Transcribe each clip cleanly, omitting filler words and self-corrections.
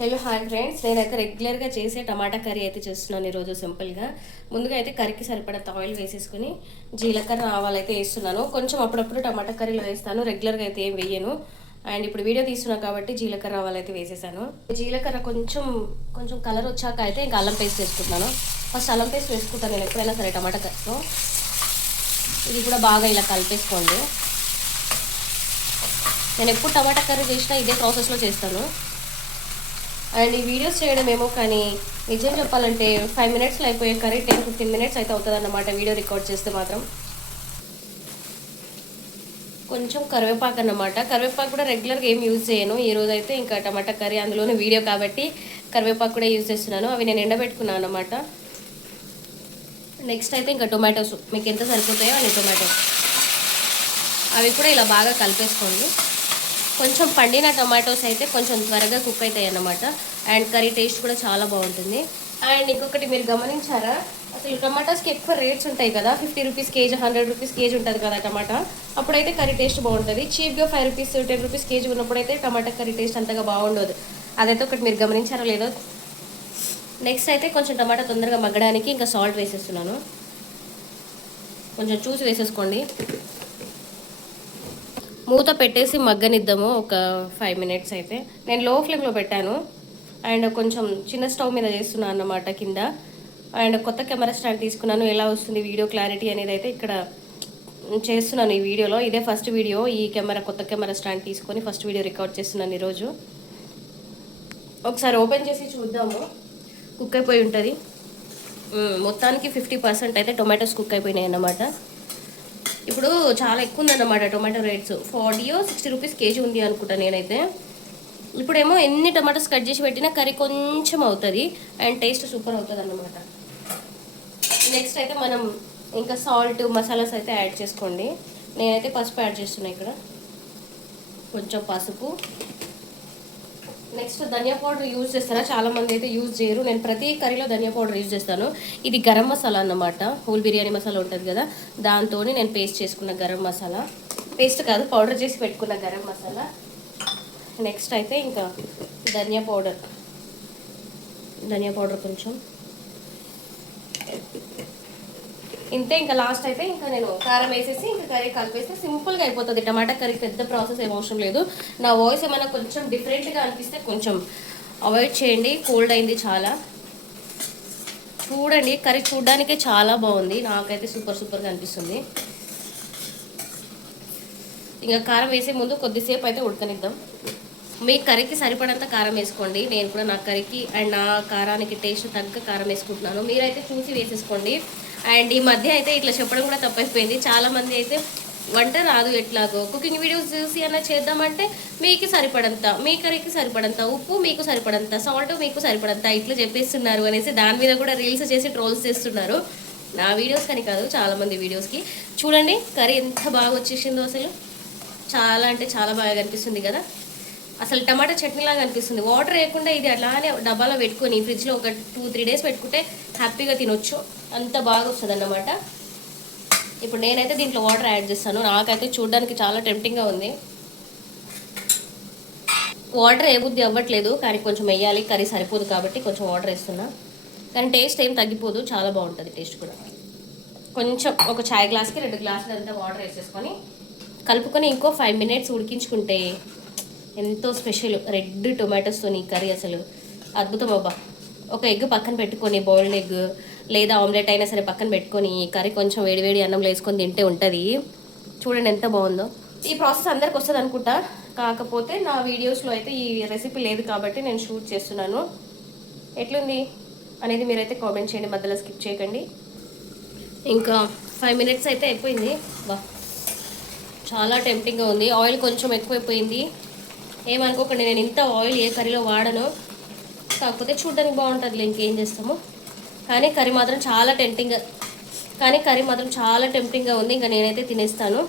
Hello hi friends, నేనైతే రెగ్యులర్గా చేసే టమాటా కర్రీ అయితే చేస్తున్నాను ఈరోజు సింపుల్గా. ముందుగా అయితే కర్రీకి సరిపడంత ఆయిల్ వేసేసుకుని జీలకర్ర ఆవాలు అయితే వేస్తున్నాను. కొంచెం అప్పుడప్పుడు టమాటా కర్రీలో వేస్తాను, రెగ్యులర్గా అయితే ఏం వేయను. అండ్ ఇప్పుడు వీడియో తీస్తున్నాను కాబట్టి జీలకర్ర ఆవాలు అయితే వేసేసాను. జీలకర్ర కొంచెం కొంచెం కలర్ వచ్చాక అయితే ఇంకా అల్లం పేస్ట్ వేసుకుంటున్నాను. ఫస్ట్ అల్లం పేస్ట్ వేసుకుంటాను నేను ఎప్పుడైనా సరే టమాటా కర్రీలో. ఇది కూడా బాగా ఇలా కలిపేసుకోండి. నేను ఎప్పుడు టమాటా కర్రీ చేసినా ఇదే ప్రాసెస్లో చేస్తాను. అండ్ ఈ వీడియోస్ చేయడం ఏమో కానీ నిజం చెప్పాలంటే 5 మినిట్స్లో అయిపోయే కర్రీ 10-15 మినిట్స్ అయితే అవుతుంది అన్నమాట వీడియో రికార్డ్ చేస్తే మాత్రం. కొంచెం కరివేపాకు అన్నమాట. కరివేపాకు కూడా రెగ్యులర్గా ఏం యూజ్ చేయను. ఈరోజు అయితే ఇంకా టమాటా కర్రీ అందులోనే వీడియో కాబట్టి కరివేపాకు కూడా యూజ్ చేస్తున్నాను. అవి నేను ఎండబెట్టుకున్నాను అన్నమాట. నెక్స్ట్ అయితే ఇంకా టొమాటోస్ మీకు ఎంత సరిపోతాయో అన్ని టొమాటోస్ అవి కూడా ఇలా బాగా కలిపేసుకోండి. కొంచెం పండిన టమాటోస్ అయితే కొంచెం త్వరగా కుక్ అవుతాయి అన్నమాట. అండ్ కర్రీ టేస్ట్ కూడా చాలా బాగుంటుంది. అండ్ ఇంకొకటి మీరు గమనించారా, అసలు టమాటాస్కి ఎక్కువ రేట్స్ ఉంటాయి కదా, 50 రూపీస్ కేజీ, 100 రూపీస్ కేజీ ఉంటుంది కదా టమాటా. అప్పుడైతే కర్రీ టేస్ట్ బాగుంటుంది. చీప్గా 5 రూపీస్ 10 రూపీస్ కేజీ ఉన్నప్పుడైతే టమాటా కర్రీ టేస్ట్ అంతగా బాగుండదు. అదైతే ఒకటి మీరు గమనించారో లేదో. నెక్స్ట్ అయితే కొంచెం టమాటా తొందరగా మగ్గడానికి ఇంకా సాల్ట్ వేసేస్తున్నాను. కొంచెం చూసి వేసేసుకోండి. మూత పెట్టేసి మగ్గనిద్దాము ఒక 5 మినిట్స్ అయితే. నేను లో ఫ్లేమ్లో పెట్టాను అండ్ కొంచెం చిన్న స్టవ్ మీద చేస్తున్నాను అన్నమాట కింద. అండ్ కొత్త కెమెరా స్టాండ్ తీసుకున్నాను. ఎలా వస్తుంది వీడియో క్లారిటీ అనేది అయితే ఇక్కడ చేస్తున్నాను ఈ వీడియోలో. ఇదే ఫస్ట్ వీడియో, ఈ కొత్త కెమెరా స్టాండ్ తీసుకొని ఫస్ట్ వీడియో రికార్డ్ చేస్తున్నాను ఈరోజు. ఒకసారి ఓపెన్ చేసి చూద్దాము. కుక్ అయిపోయి ఉంటుంది మొత్తానికి. 50% అయితే టొమాటోస్ కుక్ అయిపోయినాయి అన్నమాట. ఇప్పుడు చాలా ఎక్కువ ఉందన్నమాట టొమాటో రేట్స్. 40-60 రూపీస్ కేజీ ఉంది అనుకుంటా నేనైతే. ఇప్పుడేమో ఎన్ని టొమాటోస్ కట్ చేసి పెట్టినా కర్రీ కొంచెం అవుతుంది అండ్ టేస్ట్ సూపర్ అవుతుంది అన్నమాట. నెక్స్ట్ అయితే మనం ఇంకా సాల్ట్ మసాలాస్ అయితే యాడ్ చేసుకోండి. నేనైతే పసుపు యాడ్ చేస్తున్నాను ఇక్కడ, కొంచెం పసుపు. నెక్స్ట్ ధనియా పౌడర్ యూజ్ చేస్తారా, చాలామంది అయితే యూజ్ చేయరు. నేను ప్రతి కర్రీలో ధనియా పౌడర్ యూజ్ చేస్తాను. ఇది గరం మసాలా అన్నమాట. హోల్ బిర్యానీ మసాలా ఉంటుంది కదా, దాంతో నేను పేస్ట్ చేసుకున్న గరం మసాలా. పేస్ట్ కాదు, పౌడర్ చేసి పెట్టుకున్న గరం మసాలా. నెక్స్ట్ అయితే ఇంకా ధనియా పౌడర్ కొంచెం ఇంతే. ఇంకా లాస్ట్ అయితే ఇంకా నేను కారం వేసేసి ఇంకా కర్రీ కలిపేస్తే సింపుల్గా అయిపోతుంది. టమాటా కర్రీ పెద్ద ప్రాసెస్ ఏం అవసరం లేదు. నా వాయిస్ ఏమైనా కొంచెం డిఫరెంట్గా అనిపిస్తే కొంచెం అవాయిడ్ చేయండి, కోల్డ్ అయింది చాలా. చూడండి కర్రీ చూడడానికే చాలా బాగుంది, నాకైతే సూపర్గా అనిపిస్తుంది. ఇంకా కారం వేసే ముందు కొద్దిసేపు అయితే ఉడకనిద్దాం. మీ కర్రీకి సరిపడంత కారం వేసుకోండి. నేను కూడా నా కర్రీకి అండ్ నా కారానికి టేస్ట్ తగ్గ కారం వేసుకుంటున్నాను. మీరైతే చూసి వేసేసుకోండి. అండ్ ఈ మధ్య అయితే ఇట్లా చెప్పడం కూడా తప్పైపోయింది. చాలామంది అయితే వంట రాదు ఎట్లాగో, కుకింగ్ వీడియోస్ చూసి అలా చేద్దామంటే మీకు సరిపడంత, మీ కర్రీకి సరిపడంత ఉప్పు, మీకు సరిపడంత సాల్ట్, మీకు సరిపడంత ఇట్లా చెప్పేస్తున్నారు అనేసి దాని మీద కూడా రీల్స్ చేసి ట్రోల్స్ చేస్తున్నారు. నా వీడియోస్ కానీ కాదు, చాలామంది వీడియోస్కి. చూడండి కర్రీ ఎంత బాగా వచ్చేసిందో, అసలు చాలా అంటే చాలా బాగా కనిపిస్తుంది కదా. అసలు టమాటా చట్నీ లాగా అనిపిస్తుంది. వాటర్ వేయకుండా ఇది అలానే డబ్బాలో పెట్టుకొని ఫ్రిడ్జ్లో ఒక 2-3 డేస్ పెట్టుకుంటే హ్యాపీగా తినొచ్చు, అంత బాగా వస్తుంది అన్నమాట. ఇప్పుడు నేనైతే దీంట్లో వాటర్ యాడ్ చేస్తాను. నాకైతే చూడడానికి చాలా టెంప్టింగ్గా ఉంది. వాటర్ ఏ బుద్ధి అవ్వట్లేదు కానీ కొంచెం వేయాలి, కర్రీ సరిపోదు కాబట్టి కొంచెం వాటర్ వేస్తున్నా. కానీ టేస్ట్ ఏం తగ్గిపోదు, చాలా బాగుంటుంది టేస్ట్ కూడా. కొంచెం ఒక చాయ్ గ్లాస్కి 2 గ్లాసులు అంతా వాటర్ వేసేసుకొని కలుపుకొని ఇంకో 5 మినిట్స్ ఉడికించుకుంటే ఎంతో స్పెషల్ రెడ్ టొమాటోస్తో ఈ కర్రీ అసలు అద్భుతం అబ్బా. ఒక ఎగ్ పక్కన పెట్టుకొని, బాయిల్డ్ ఎగ్ లేదా ఆమ్లెట్ అయినా సరే పక్కన పెట్టుకొని ఈ కర్రీ కొంచెం వేడివేడి అన్నంలో వేసుకొని తింటే ఉంటుంది. చూడండి ఎంత బాగుందో. ఈ ప్రాసెస్ అందరికి వస్తుంది అనుకుంటా, కాకపోతే నా వీడియోస్లో అయితే ఈ రెసిపీ లేదు కాబట్టి నేను షూట్ చేస్తున్నాను. ఎట్లుంది అనేది మీరైతే కామెంట్ చేయండి, మధ్యలో స్కిప్ చేయకండి. ఇంకా 5 మినిట్స్ అయితే అయిపోయింది. వా చాలా టెంప్టింగ్గా ఉంది. ఆయిల్ కొంచెం ఎక్కువైపోయింది, ఏమనుకోకండి. నేను ఇంత ఆయిల్ ఏ కర్రీలో వాడను, కాకపోతే చూడడానికి బాగుంటుంది, ఇంకేం చేస్తాము. కానీ కర్రీ మాత్రం చాలా టెంప్టింగ్గా ఉంది. ఇంకా నేనైతే తినేస్తాను.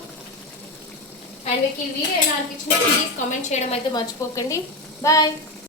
అండ్ మీకు ఈ వీడియో ఎలా అనిపించిందో ప్లీజ్ కామెంట్ చేయడం అయితే మర్చిపోకండి. బాయ్.